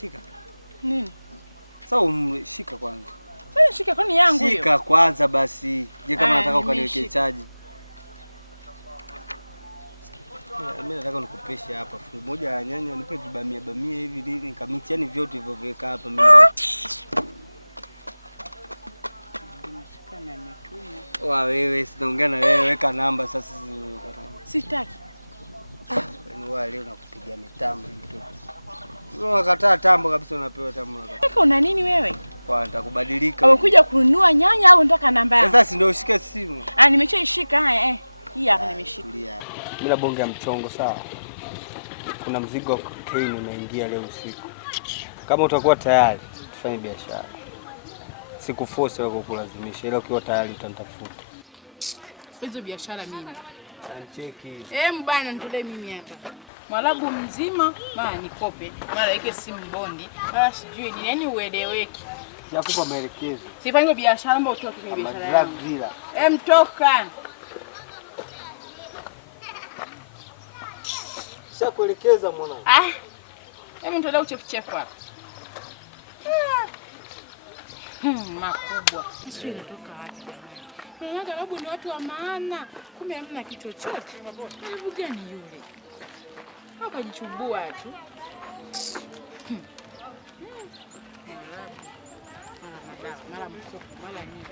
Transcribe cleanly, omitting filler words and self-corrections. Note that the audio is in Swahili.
Shika. Nini? Sasa shika kwanza. Wewe shika kwani yangu hiyo? Shika kwanza basi. Je, kama nataka ukaniweke chaji. Mimi nataka nikupeshe hapa. Fungu moja ya nyanya nipe vibamia hivi lini nikamix, yani vyote hivyo viweka hapa mimi. Wa wewe sinaongea na wewe, weka namba sasa. Sitaki. Wewe leo nakupigia mitambo mtoto. Wewe unakataa tambo kabisa, unapewa tambo. Kaka una nini wewe? Kwa nitakubadilika. Umekuja kununua nyanya au unataka namba yangu? Sasa si ndio ushike simu. Nimeshaishika haya Hii hapa nimeshika. Mimi na bonge ya mchongo sawa. Kuna mzigo wa cocaine unaingia leo usiku. Kama utakuwa tayari, tufanye biashara. Sikuforce wala kukulazimisha, ila ukiwa tayari utanitafuta. Hizo biashara mimi. Ancheki. Mbana nitolee mimi hapa. Mwalabu mzima, mara nikope, mara weke simu bondi, mara sijui ni nani ueleweki. Nakupa maelekezo. Sifanye biashara mbona utoke kwenye biashara yangu. Mtoka. Kuelekeza mwanangu. Nitolee uchefu hapa. Makubwa. Sisi inatoka wapi? Mwanangu babu ni watu wa maana. Kumbe hamna kitu chochote. Babu gani yule? Hapa jichubua tu. Mara mkopo, mara nini?